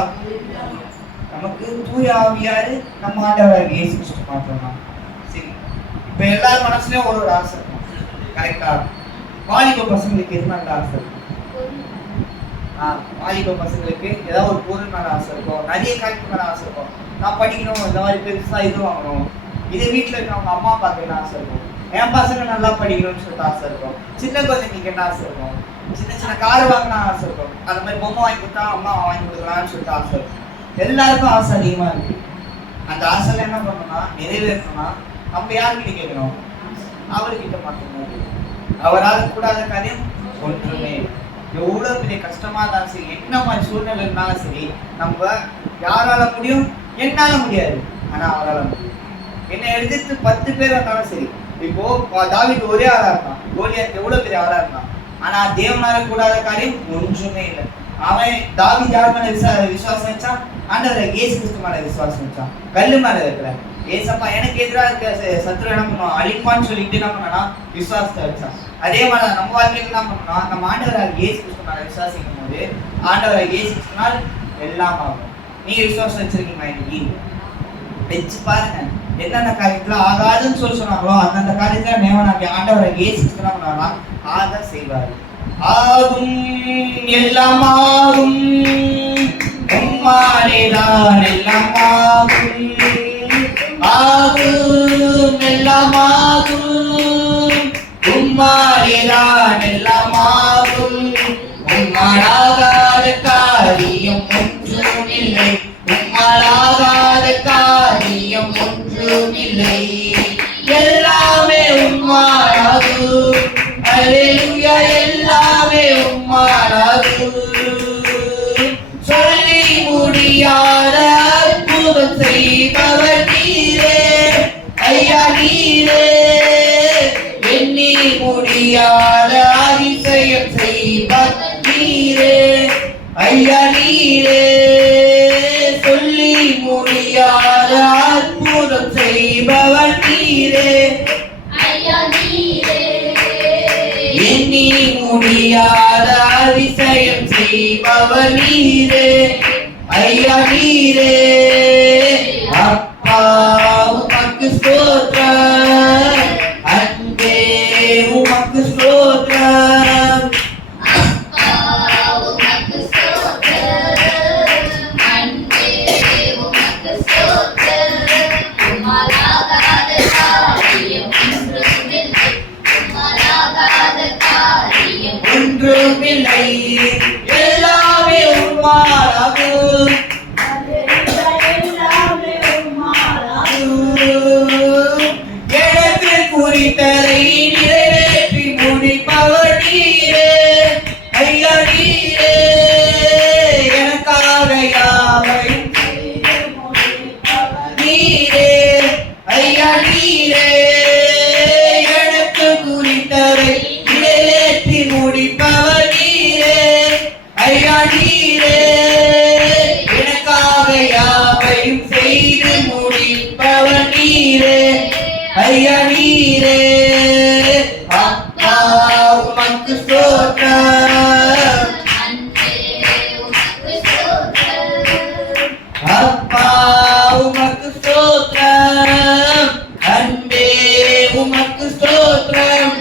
அல்லேலூயா. நமக்கு தூய ஆவியாரு நம்ம ஆண்டவர் இயேசு கிறிஸ்து மாத்திரம். சரி, இப்ப எல்லார் மனசுலயும் ஒரு ஆசை இருக்கும், கரெக்டா? வாலிப பசங்களுக்கு எது மேல ஆசை இருக்கும்? வாலிப பசங்களுக்கு ஏதாவது ஒரு பொருள் மேல ஆசை இருக்கும், நிறைய காய்க்கு மேல ஆசை இருக்கும். நான் படிக்கணும், இந்த மாதிரி பெருசா இது வாங்கணும். இதே வீட்டுல இருக்கிறவங்க அம்மா அப்பாவுக்கு என்ன ஆசை இருக்கும்? என் பசங்க நல்லா படிக்கணும்னு சொல்லிட்டு ஆசை இருக்கும். சின்ன குழந்தைங்களுக்கு என்ன ஆசை இருக்கும்? சின்ன சின்ன கார் வாங்கினா ஆசை இருக்கும். அந்த மாதிரி பொம்மை வாங்கி கொடுத்தா அம்மா வாங்கி கொடுக்கலாம்னு சொல்லிட்டு ஆசை இருக்கும். எல்லாருக்கும் ஆசை அதிகமா இருக்கு. அந்த ஆசைல என்ன பண்ணணும்னா, நிறைவேற்றணும்னா நம்ம யாருக்கிட்ட கேட்கணும்? அவர்கிட்ட மட்டும்தான். அவரால் கூடாத காரியம் ஒன்றுமே. எவ்வளவு பெரிய கஷ்டமா இருந்தாலும் சரி, என்ன மாதிரி சூழ்நிலை இருந்தாலும் சரி, நம்ம யாரால முடியும்? என்னால முடியாது, ஆனா அவரால் முடியும். என்ன எதிர்த்து 10 பேர் வந்தாலும் சரி. இப்போ தாவீது ஒரே ஆளா இருந்தான், கோலியாத் எவ்வளவு பெரிய ஆளா இருந்தான், ஆனா தேவனால கூடாத காரியம் ஒன்றுமே இல்லை. அவன் தாவீது யார் மேல விசுவாசம் வச்சான்? ஆண்டவர் இயேசு கிறிஸ்து மேல விசுவாசம் வச்சான். கல்லு மேல இருக்கிற ஏசப்பா எனக்கு எதிராக இருக்க சத்துரு என்ன பண்ணுவான்? அழிப்பான்னு சொல்லிட்டு என்ன பண்ணா? விசுவாசத்தை வச்சான். அதே மாதிரி நம்ம வாழ்க்கைக்கு என்ன பண்ணணும்? நம்ம ஆண்டவராக இயேசு கிறிஸ்து மேல விசுவாசிக்கும் போது ஆண்டவராக இயேசு கிறிஸ்துனால் எல்லாம் ஆகும். நீங்க விசுவாசம் வச்சிருக்கீங்களா? இன்னைக்கு வச்சு பாருங்க. என்னென்ன காரியத்துல ஆகாதுன்னு சொன்னாங்களோ அந்தந்த காரியத்துல நேவனாகிய ஆண்டவராக இயேசு கிறிஸ்து என்ன பண்ணாரா? ஆக செய்வாரு. ஆகும், எல்லாம் ஆகும், உம்மாலேதான் எல்லாம் ஆகும். ஆகும், எல்லாம் ஆகும், உம்மாலேதான் எல்லாம் ஆகும். உம்மாலாகாத காரியம் ஒன்றும் இல்லை, உம்மாலாகாத காரியம் ஒன்றும் இல்லை. எல்லாமே உம்மாலாகும். அல்லேலூயா, எல்லாமே உம்மாலாகும். சொல்லி முடியாத அற்புதம் செய்பவர் நீரே ஐயா, நீரே. எண்ணி முடியாத அதிசயம் செய்பவர் நீரே ஐயா, நீரே. சொல்லி முடியாத அற்புதம் செய்பவர் நீரே ஐயா, நீரே. எண்ணி முடியாத அதிசயம் செய்பவர் நீரே ஐயா, நீரே. அப்பா உமக்கு ஸ்தோத்திரம், அன்பே உமக்கு ஸ்தோத்திரம். அப்பா உமக்கு ஸ்தோத்திரம், அன்பே உமக்கு ஸ்தோத்திரம். உம்மாலாகாத காரியம் ஒன்றுமில்லை, உம்மாலாகாத காரியம் ஒன்றுமில்லை. எல்லாமே உம்மாலாகும். எனக்கு குறித்ததை நிறைவேற்றி முடிப்பவர் நீரே ஐயா, நீரே. எனக்காக யாவையும் நீரே ஐயா, நீரே. எனக்கு குறித்ததை நிறைவேற்றி முடிப்பவர் நீரே ஐயா, நீரே. எனக்காக யாவையும் செய்து முடிப்பவர் நீரே ஐயா, நீரே. அப்பா உமக்கு ஸ்தோத்திரம், அப்பா உமக்கு ஸ்தோத்திரம், அன்பே உமக்கு ஸ்தோத்திரம்.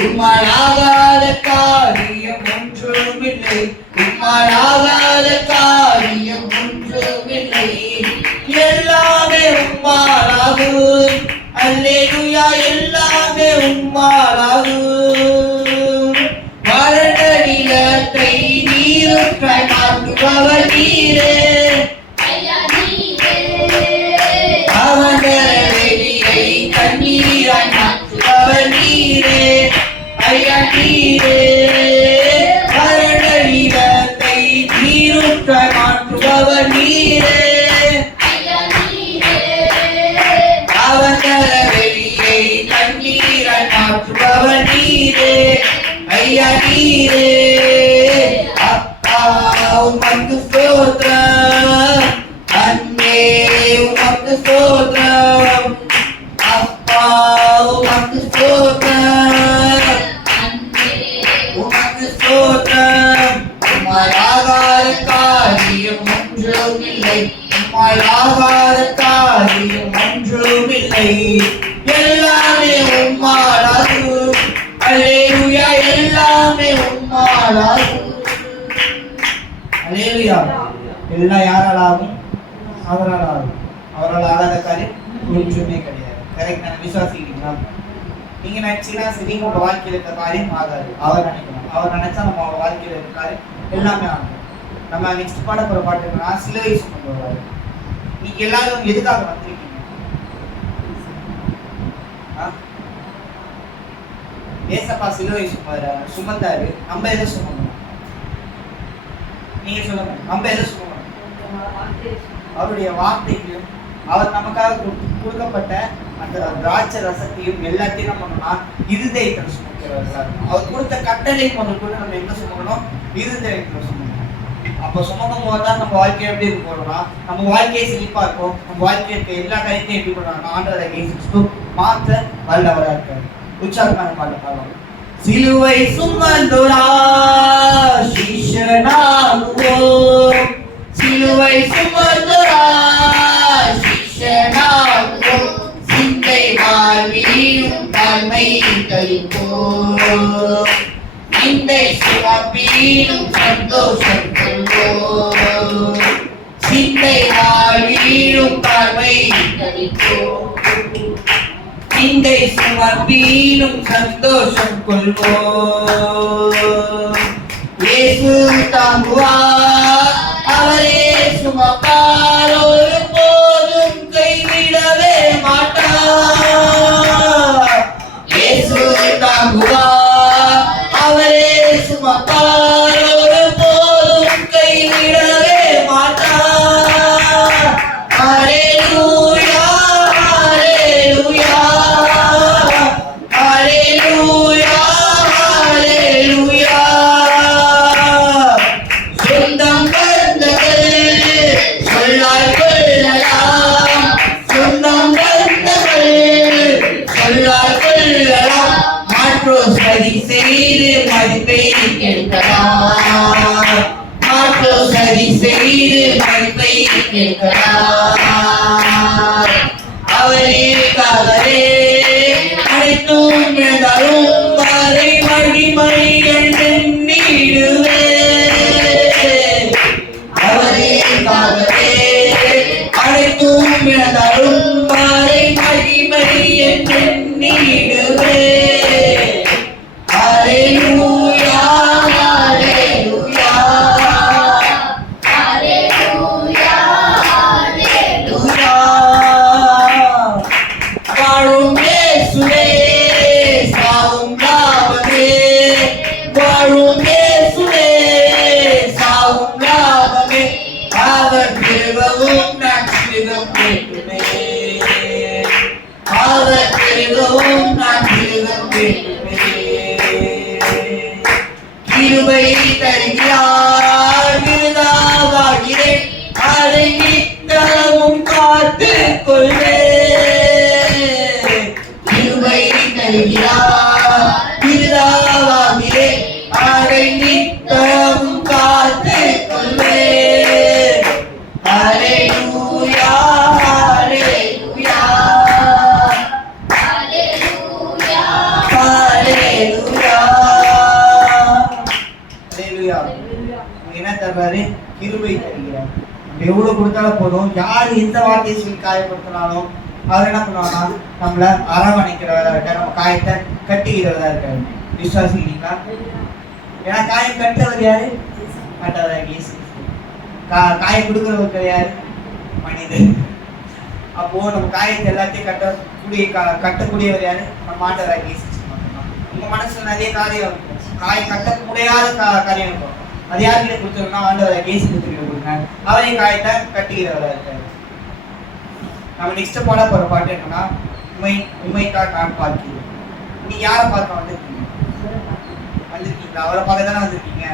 உம்மாலாகாத காரியம் ஒன்றுமில்லை, உம்மாலாகாத காரியம் ஒன்றுமில்லை. எல்லாமே உம்மாலாகும். அல்லேலூயா, எல்லாமே உம்மாலாகும். வறண்ட நிலத்தை நீருற்றாய் மாற்றுபவர் நீரே ஐயா, நீரே. அவன வெளியை தண்ணீராய் மாற்றுபவர் நீரே ஐயா, நீரே. வறண்ட நிலத்தை யாரால் ஆகும்? அல்லேலூயா. எல்லாம் யாரால் ஆகும்? அவரால் ஆகும். அவரால் ஆகாத காரியம் ஒன்றுமே கிடையாது. கரெக்ட். நான் விசுவாசிக்கிறீங்களா? நீங்க நினைச்சீங்கன்னா சரி, உங்க வாழ்க்கையில இருக்க காரியம் ஆகாது. அவர் நினைக்கணும். அவர் நினைச்சா நம்ம வாழ்க்கையில இருக்க காரியம் எல்லாமே ஆகும். நம்ம நெக்ஸ்ட் பாட போற பாட்டு என்னன்னா, சிலுவை சுமந்தவர். நீங்க எல்லாரும் எதுக்காக வந்திருக்கீங்க? ஏசப்பா சிலுவை சுமந்தாரு. நம்ம எதை சுமந்தோம்? நீங்க சொல்லுங்க. நம்ம எதை சுமந்தோம்? அவருடைய வார்த்தைகளையும் அவர் நமக்காக கொடுக்கப்பட்ட அந்த திராட்சை ரசத்தையும் எல்லாத்தையும் நம்ம பண்ணணும்னா இருதயத்தில் சுமக்கிறவர்களா. அவர் கொடுத்த கட்டளை முதற்கொண்டு நம்ம எங்க சுமக்கணும்? இருதயத்தில் சுமக்கணும். அப்ப சுமக்கும் போது தான் நம்ம வாழ்க்கை எப்படி இருக்கணும்னா, நம்ம வாழ்க்கையை செழிப்பா இருக்கும். நம்ம வாழ்க்கையை இருக்க எல்லா காரியத்தையும் எப்படி பண்ணுவாங்க? ஆண்டவரை இயேசு மாற்ற வல்லவரா இருக்காரு. உற்சாகமான பாட்டு பாடலாம். சிலுவை சுமந்தோரா சிஷ்யனாகுவோம், சிலுவை சுமந்தோரா சிஷ்யனாகுவோம், சிந்தை வாழ்விலும் தாழ்மை கழிப்போம், சிந்தை சுமப்பிலும் சந்தோஷம் கொள்வோம், சிந்தை வாழ்விலும் தாழ்மை கழிப்போம், சிந்தை சுமப்பிலும் சந்தோஷம் கொள்வோம். இயேசு தாங்குவார், அவரே சுமப்பார், ஒரு போதும் கைவிடவே மாட்டார். இயேசு தாங்குவார், அவரே சுமப்பார், ஒரு போதும் கைவிடவே மாட்டார். ஹல்லேலூயா, ஹல்லேலூயா, ஹல்லேலூயா, ஹல்லேலூயா. சொந்தம் பந்தங்கள் சொல்லால் கொள்ளலாம், சொந்தம் பந்தங்கள் சொல்லால் கொள்ளலாம், மாற்றோ சரி செய்து மதிப்பை கேட்கலாம், மாற்றோ சரி செய்து மதிப்பை கேட்கலாம். அவரேக்காகவே அனைத்தும் தரும் வரை மகிமை எண்ணிடுவே. அவரேக்காகவே அனைத்தும் தரும் வரை மகிமை எண்ணிடுவே. ஹல்லேலூயா, ஹல்லேலூயா, ஹல்லேலூயா, ஹல்லேலூயா. வாழும் இயேசுவே சாவும் லாபமே, வாழும் இயேசுவே சாவும் லாபமே, அவர் பெருகவும் நான் சிறுகம் கேட்டுமே, அவர் பெருகவும் நான் சிறுகம் கேட்டுமே. கிருபை தருகிறார், விருதாவாகிறேன், அதை நித்தமும் காத்துக் கொள்வேன். கிருபை தருகிறார், விருதாவாகிறேன், அதை நித்தமும் காத்துக் கொள்வேன். ஹல்லேலூயா, ஹல்லேலூயா, ஹல்லேலூயா, ஹல்லேலூயா. ஹல்லேலூயா. என்ன தர்றாரு? கிருபை தருகிறார். நம்ம எவ்வளவு கொடுத்தாலும் போதும். யாரு எந்த வார்த்தையை சொல்லி காயப்படுத்தினாலும் அவர் என்ன பண்ணுவாங்கன்னா நம்மள அரவணைக்கிறவரா இருக்காரு, நம்ம காயத்தை கட்டுகிறவரா இருக்காரு. விசுவாசிக்கிறீங்களா? ஏன்னா காயம் கட்டுறவர் யாரு? கட்டவராக இயேசு. காயம் கொடுக்கிறவர் யாரு? மனிதன். அப்போ நம்ம காயத்தை எல்லாத்தையும் கட்டக்கூடியவர் யாரு? நம்ம ஆண்டவராக இயேசு. உங்க மனசுல நிறைய காரியம் இருக்கும், காயம் கட்ட முடியாத காரியம் இருக்கும். அது யாருக்கிட்ட கொடுத்துருக்கோம்னா ஆண்டவராக இயேசு கிட்ட கொடுங்க. அவரே காயத்தை கட்டுகிறவரா இருக்காரு. நம்ம நெக்ஸ்ட் பாட போற பாட்டு என்னன்னா, உண்மைக்காக நான் பார்க்கிறேன். நீ யாரை பார்க்க வந்திருக்கீங்க? அவரை பார்க்க தானே வந்திருக்கீங்க.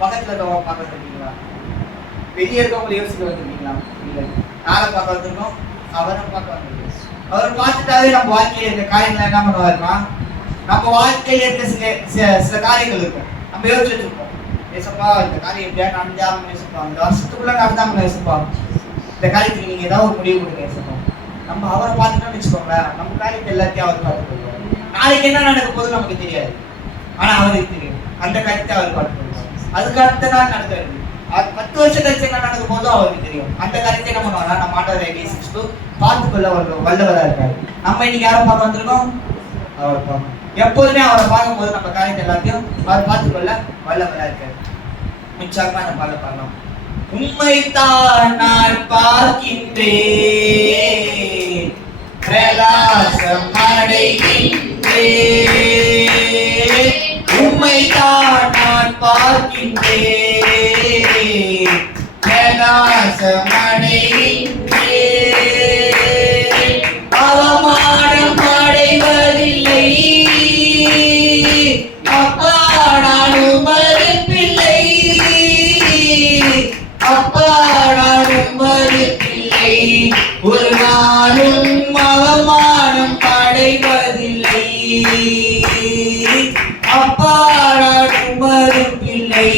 பக்கத்துல இருக்கவங்க பார்க்க வந்திருக்கீங்களா? வெளியே இருக்கவங்களை யோசிக்க வந்திருக்கீங்களா? இல்லை. யாரை பார்க்க வந்திருக்கோம்? அவரை பார்க்க வந்திருக்கோம். அவரை பார்த்துட்டாவே நம்ம வாழ்க்கையில இருக்க காரியங்கள் என்ன பண்ணுவாருன்னா, நம்ம வாழ்க்கையில இருக்க சில காரியங்கள் இருக்கும். நம்ம யோசிச்சு வச்சிருப்போம், ஏசப்பா இந்த காரியம் எப்படியா நடந்தாங்க ஏசப்பா, இந்த வருஷத்துக்குள்ள நடந்தாங்க ஏசப்பா, இந்த காரியத்துக்கு நீங்க ஏதாவது ஒரு முடிவு கொடுங்க ஏசப்பா. நம்ம அவரை பார்த்துட்டோம்னு வச்சுக்கோங்களேன், நம்ம காரியத்தை எல்லாத்தையும் அவர் பார்த்துட்டு நாளைக்கு என்ன நடக்க போகுது நமக்கு தெரியாது, ஆனா அவருக்கு தெரியும். அந்த கருத்தை அவர் படுத்துருவார். அதுக்கு அடுத்த நாள் நடக்கிறது 10 வருஷம் கழிச்சு என்ன நடக்கும் போதும் அவருக்கு தெரியும். அந்த கருத்தை என்ன பண்ணுவாங்க, நம்ம ஆண்டவர் இயேசு பார்த்துக்கொள்ள வல்லவரா இருக்காரு. நம்ம இன்னைக்கு யாரை பார்க்க வந்திருக்கோம், அவர் பார்க்கணும். எப்போதுமே அவரை பார்க்கும்போது நம்ம காரியத்தை எல்லாத்தையும் அவர் பார்த்துக்கொள்ள வல்லவரா இருக்காரு. உற்சாகமா நம்ம பாடலாம். உம்மைத்தான் நான் பார்க்கின்றேன், பிரகாசம் அடைகின்றேன். உம்மைத்தான் நான் பார்க்கின்றேன், பிரகாசம் அடைகின்றேன். அவமானம் அடைவதில்லை அப்பா, நான் உமது பிள்ளை. அப்பா, நான் உமது பிள்ளை. ஒரு நாளும் அவமானம் அடைவதில்லை. அப்பா, நான் உமது பிள்ளை.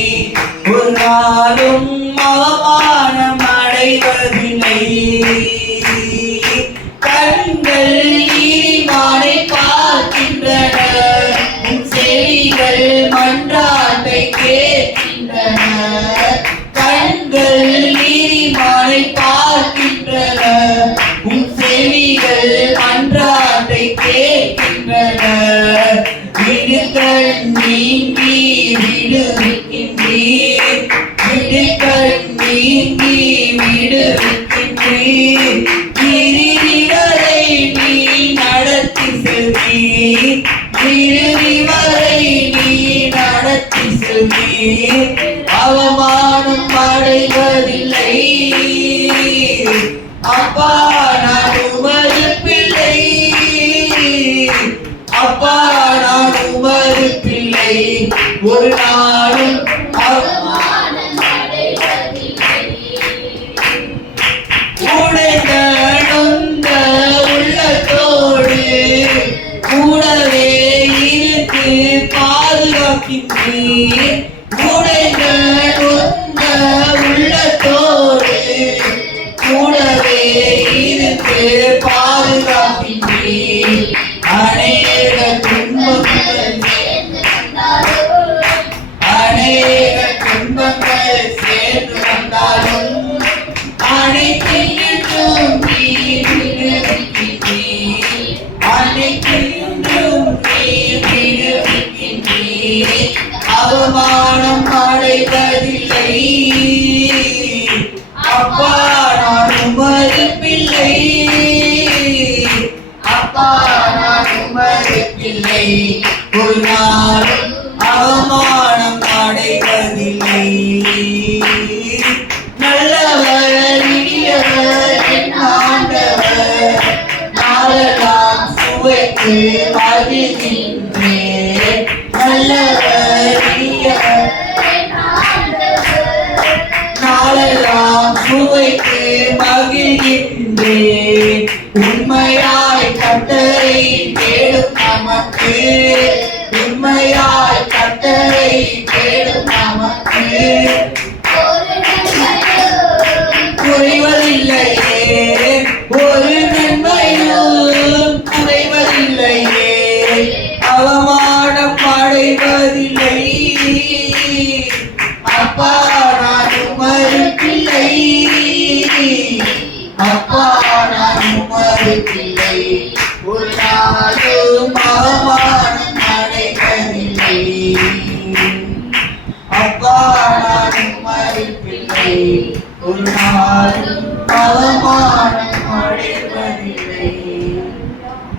ஒரு நாளும் அவமானம் அடைவதில்லை. கண்கள் நீதிமானை பார்க்கின்றன, உன் செவிகள் மன்றாட்டை கேட்கின்றன. கண்கள் நீதிமானை பார்க்கின்றன, உன் செவிகள் மன்றாட்டை கேட்கின்றன. விடுகள் நீங்கி விடுவிக்கின்றீர், விடுகள் நீங்கி விடுவிக்கின்றீர். இறுதிவரை நீ நடத்தி செல்வீர், இறுதிவரை நீ நடத்தி செல்வீர். அவமானம் அடைவதில்லை அப்பா, நான் உமது பிள்ளை. அப்பா, நான் உமது பிள்ளை. ஒரு நாளும் அவமானம் அடைவதில்லை. உடைந்த நொந்த உள்ளத்தோடு கூடவே இருந்து பாதுகாக்கின்றீர். உடைந்த நொந்த உள்ளத்தோடு கூடவே இருந்து பாதுகாக்கின்றீர். அநேக துன்பங்கள் அநேக துன்பங்கள் சேர்ந்து வந்தாலும் அனைத்தையும் நீர் விடுவிக்கின்றீர். அனைத்தையும் நீர் விடுவிக்கின்றீர். அவமானம் அடைவதில்லை அப்பா, நான் உமது பிள்ளை. அப்பா, நான் உமது பிள்ளை. ஒரு நாளும் அவமானம் அடைவதில்லை. நல்லவர் இனியவர் என் ஆண்டவர், நாளெல்லாம் சுவைத்து மகிழ்கின்றேன். நல்லவர் இனியவர் நாளெல்லாம் சுவைத்து மகிழ்கின்றேன். உண்மையாய் கர்த்தரை தேடும் நமக்கு, உண்மையாய் கர்த்தரை தேடும் நமக்கு குறைவதில்லையே, ஒரு நன்மையும் குறைவதில்லையே. அவமானம் அடைவதில்லை அப்பா, நான் உமது பிள்ளை. அப்பா, நான் உமது பிள்ளை. ஒரு நாளும் அவமானம் அடைவதில்லை. அப்பா, நான் உமது பிள்ளை. ஒரு நாளும் அவமானம்